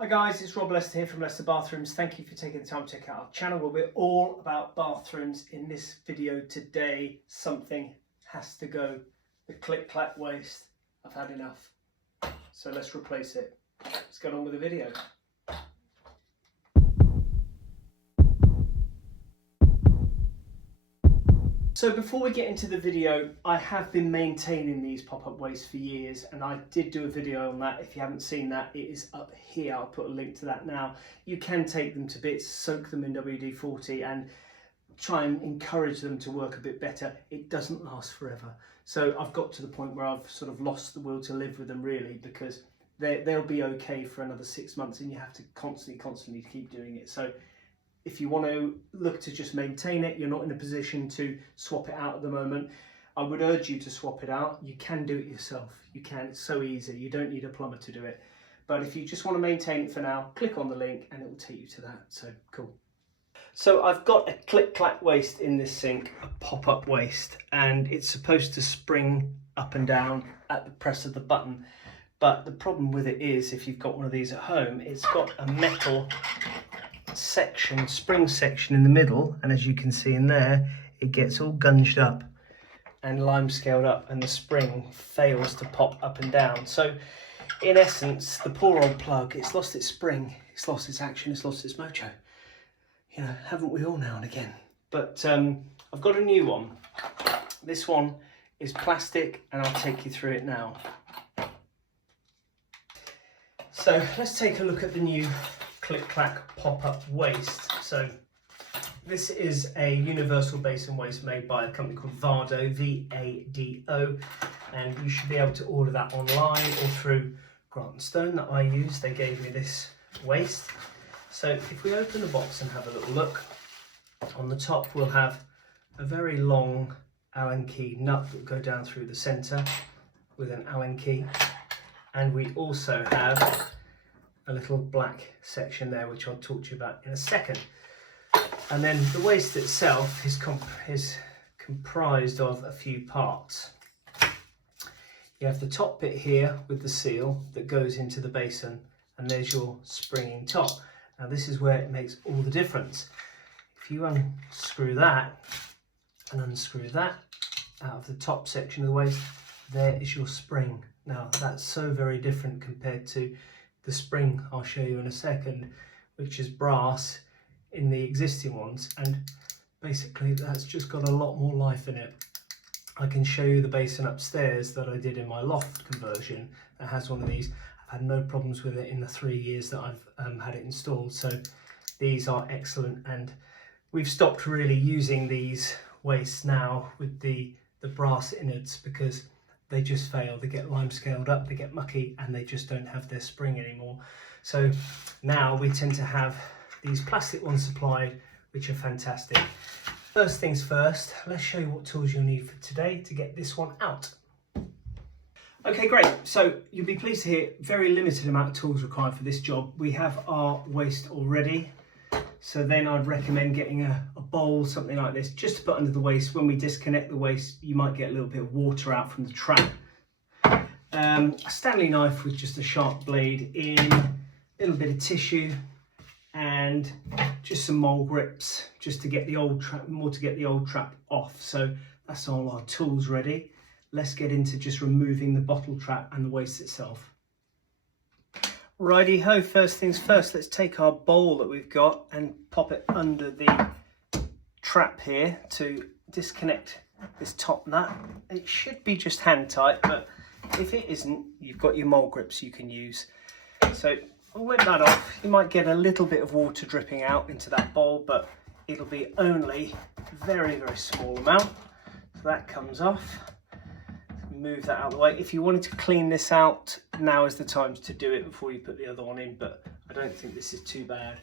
Hi guys, it's Rob Lester here from Lester Bathrooms. Thank you for taking the time to check out our channel where we're all about bathrooms. In this video today, something has to go. The click clack waste. I've had enough. So let's replace it. Let's get on with the video. So before we get into the video, I have been maintaining these pop-up wastes for years, and I did do a video on that. If you haven't seen that, it is up here. I'll put a link to that now. You can take them to bits, soak them in WD-40 and try and encourage them to work a bit better. It doesn't last forever. So I've got to the point where I've sort of lost the will to live with them really, because they'll be okay for another 6 months and you have to constantly keep doing it. So if you want to look to just maintain it, you're not in a position to swap it out at the moment, I would urge you to swap it out. You can do it yourself. You can, it's so easy. You don't need a plumber to do it. But if you just want to maintain it for now, click on the link and it will take you to that. So cool. So I've got a click clack waste in this sink, a pop-up waste, and it's supposed to spring up and down at the press of the button. But the problem with it is, if you've got one of these at home, it's got a metal section, spring section in the middle, and as you can see in there, it gets all gunged up and lime scaled up, and the spring fails to pop up and down. So in essence, the poor old plug, it's lost its spring, it's lost its action, it's lost its mojo. You know, haven't we all now and again? But I've got a new one. This one is plastic and I'll take you through it now. So let's take a look at the new click clack pop-up waste. So this is a universal basin waste made by a company called Vado, V-A-D-O, and you should be able to order that online or through Grant & Stone that I use. They gave me this waste. So if we open the box and have a little look, on the top we'll have a very long Allen key nut that will go down through the centre with an Allen key, and we also have a little black section there which I'll talk to you about in a second. And then the waste itself is comprised of a few parts. You have the top bit here with the seal that goes into the basin, and there's your springing top. Now this is where it makes all the difference. If you unscrew that and unscrew that out of the top section of the waste, there is your spring. Now that's so very different compared to the spring I'll show you in a second, which is brass in the existing ones, and basically that's just got a lot more life in it. I can show you the basin upstairs that I did in my loft conversion that has one of these. I've had no problems with it in the 3 years that I've had it installed, so these are excellent, and we've stopped really using these wastes now with the brass innards because they just fail. They get lime scaled up, they get mucky, and they just don't have their spring anymore. So now we tend to have these plastic ones supplied, which are fantastic. First things first, let's show you what tools you'll need for today to get this one out. Okay, great. So you'll be pleased to hear very limited amount of tools required for this job. We have our waste already. So then I'd recommend getting a bowl, something like this, just to put under the waste. When we disconnect the waste, you might get a little bit of water out from the trap. A Stanley knife with just a sharp blade in, a little bit of tissue, and just some mole grips, just to get the old trap, more to get the old trap off. So that's all our tools ready. Let's get into just removing the bottle trap and the waste itself. Righty ho, first things first, let's take our bowl that we've got and pop it under the trap here to disconnect this top nut. It should be just hand tight, but if it isn't, you've got your mole grips you can use. So I'll whip that off. You might get a little bit of water dripping out into that bowl, but it'll be only a very, very small amount. So that comes off. Move that out of the way. If you wanted to clean this out, now is the time to do it before you put the other one in, but I don't think this is too bad.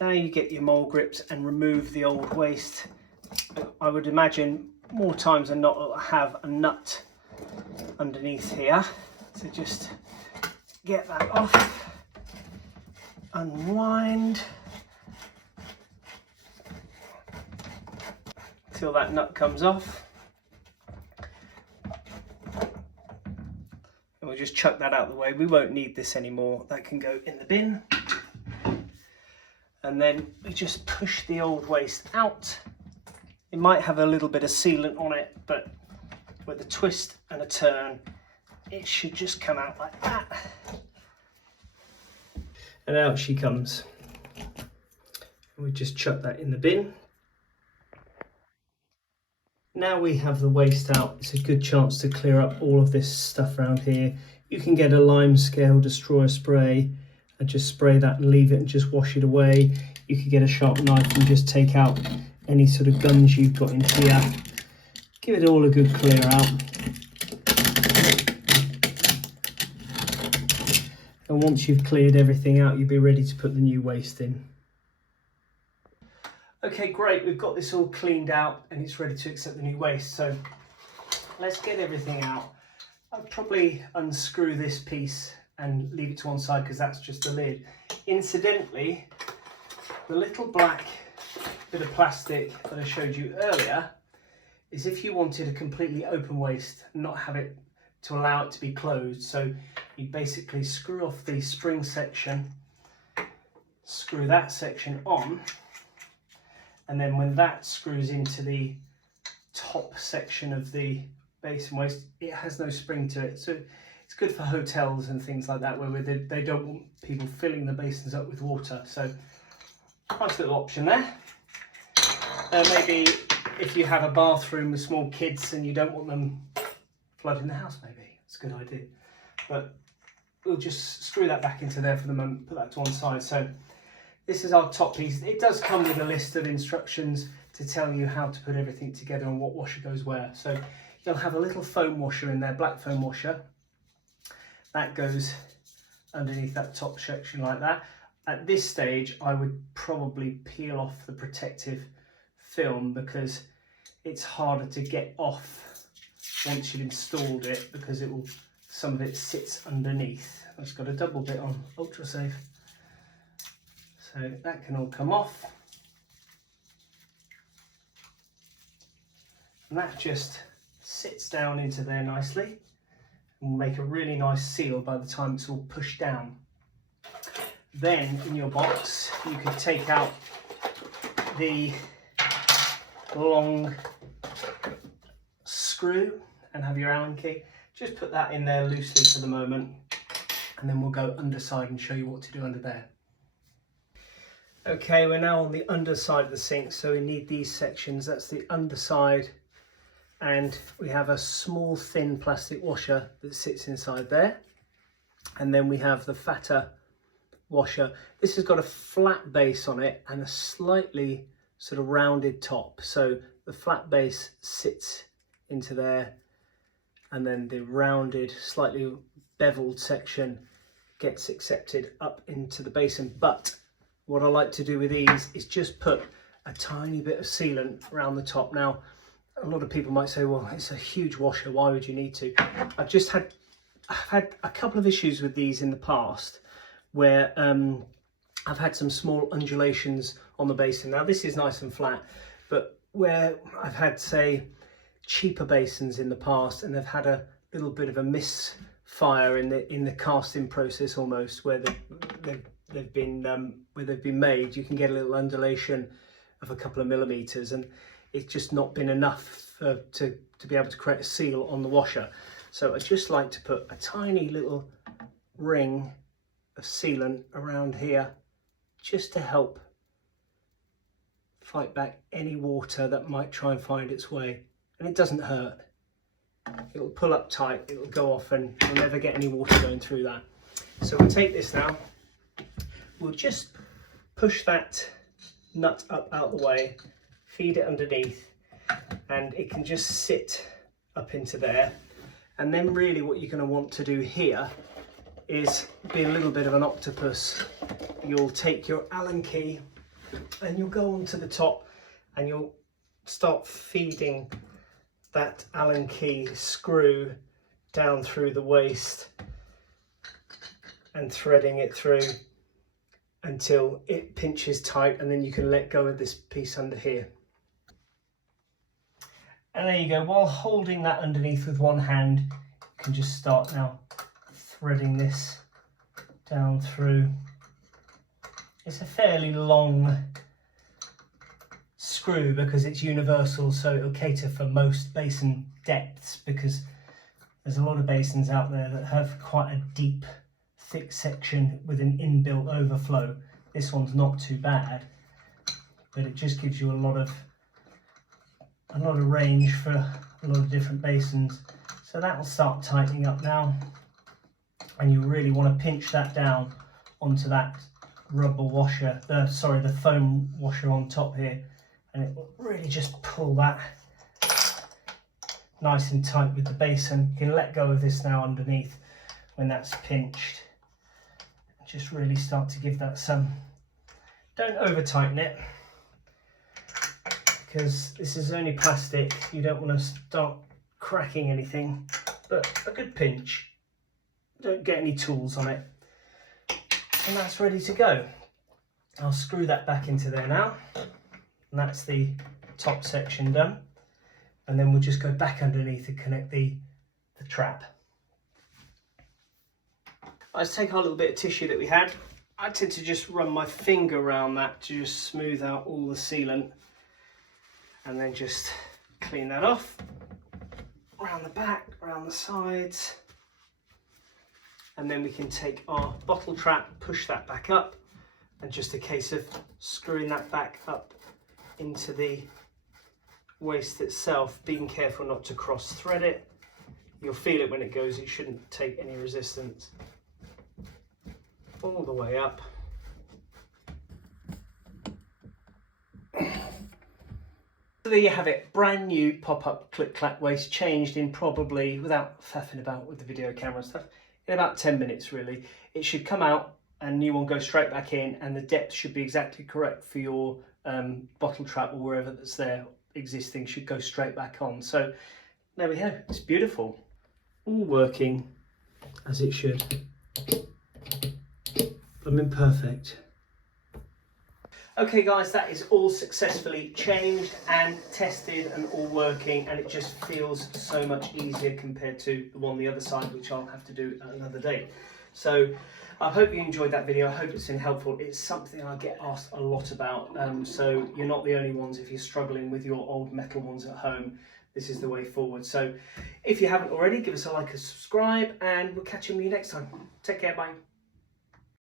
Now you get your mole grips and remove the old waste. I would imagine more times than not it'll have a nut underneath here, so just get that off, unwind till that nut comes off. just chuck that out the way. We won't need this anymore. That can go in the bin. And then we just push the old waste out. It might have a little bit of sealant on it, but with a twist and a turn, it should just come out like that. And out she comes. We just chuck that in the bin. Now we have the waste out, it's a good chance to clear up all of this stuff around here. You can get a lime scale destroyer spray and just spray that and leave it and just wash it away. You could get a sharp knife and just take out any sort of guns you've got in here. Give it all a good clear out. And once you've cleared everything out, you'll be ready to put the new waste in. Okay, great, we've got this all cleaned out and it's ready to accept the new waste. So let's get everything out. I'll probably unscrew this piece and leave it to one side because that's just the lid. Incidentally, the little black bit of plastic that I showed you earlier is if you wanted a completely open waste, not have it to allow it to be closed. So you basically screw off the spring section, screw that section on, and then when that screws into the top section of the basin waste, it has no spring to it. So it's good for hotels and things like that where they don't want people filling the basins up with water. So nice little option there. Maybe if you have a bathroom with small kids and you don't want them flooding the house, maybe it's a good idea. But we'll just screw that back into there for the moment, put that to one side. So this is our top piece. It does come with a list of instructions to tell you how to put everything together and what washer goes where. So you'll have a little foam washer in there, black foam washer. That goes underneath that top section like that. At this stage, I would probably peel off the protective film because it's harder to get off once you've installed it because some of it sits underneath. I've just got a double bit on ultra safe. So that can all come off. And that just sits down into there nicely and will make a really nice seal by the time it's all pushed down. Then in your box, you could take out the long screw and have your Allen key. Just put that in there loosely for the moment, and then we'll go underside and show you what to do under there. Okay, we're now on the underside of the sink, so we need these sections. That's the underside, and we have a small thin plastic washer that sits inside there, and then we have the fatter washer. This has got a flat base on it and a slightly sort of rounded top, so the flat base sits into there, and then the rounded, slightly beveled section gets accepted up into the basin. But what I like to do with these is just put a tiny bit of sealant around the top. Now, a lot of people might say, well, it's a huge washer, why would you need to? I've had a couple of issues with these in the past where I've had some small undulations on the basin. Now this is nice and flat, but where I've had, say, cheaper basins in the past and they've had a little bit of a misfire in the casting process almost, where they've been made, you can get a little undulation of a couple of millimeters, and it's just not been enough to be able to create a seal on the washer. So I just like to put a tiny little ring of sealant around here just to help fight back any water that might try and find its way. And it doesn't hurt. It'll pull up tight, it'll go off, and you'll never get any water going through that. So we'll take this now. We'll just push that nut up out the way, feed it underneath, and it can just sit up into there. And then really what you're going to want to do here is be a little bit of an octopus. You'll take your Allen key and you'll go onto the top and you'll start feeding that Allen key screw down through the waste and threading it through until it pinches tight, and then you can let go of this piece under here. And there you go. While holding that underneath with one hand, you can just start now threading this down through. It's a fairly long screw because it's universal, so it'll cater for most basin depths, because there's a lot of basins out there that have quite a deep, thick section with an inbuilt overflow. This one's not too bad, but it just gives you a lot of range for a lot of different basins. So that will start tightening up now, and you really want to pinch that down onto that rubber washer, the foam washer on top here, and it will really just pull that nice and tight with the basin. You can let go of this now underneath when that's pinched. Just really start to give that some, don't over tighten it, because this is only plastic, you don't want to start cracking anything, but a good pinch, don't get any tools on it, and that's ready to go. I'll screw that back into there now, and that's the top section done, and then we'll just go back underneath and connect the trap. Let's take our little bit of tissue that we had. I tend to just run my finger around that to just smooth out all the sealant, and then just clean that off around the back, around the sides, and then we can take our bottle trap, push that back up, and just a case of screwing that back up into the waist itself, being careful not to cross thread it. You'll feel it when it goes, it shouldn't take any resistance. All the way up. So there you have it, brand new pop-up click clack waist, changed in probably, without faffing about with the video camera and stuff, in about 10 minutes really. It should come out and new one goes straight back in, and the depth should be exactly correct for your bottle trap or wherever that's there existing, should go straight back on. So there we go, it's beautiful. All working as it should. Blooming perfect. Okay guys, that is all successfully changed and tested and all working, and it just feels so much easier compared to the one on the other side, which I'll have to do at another day. So I hope you enjoyed that video. I hope it's been helpful. It's something I get asked a lot about, so you're not the only ones. If you're struggling with your old metal ones at home, this is the way forward. So if you haven't already, give us a like and subscribe, and we'll catch you next time. Take care, bye.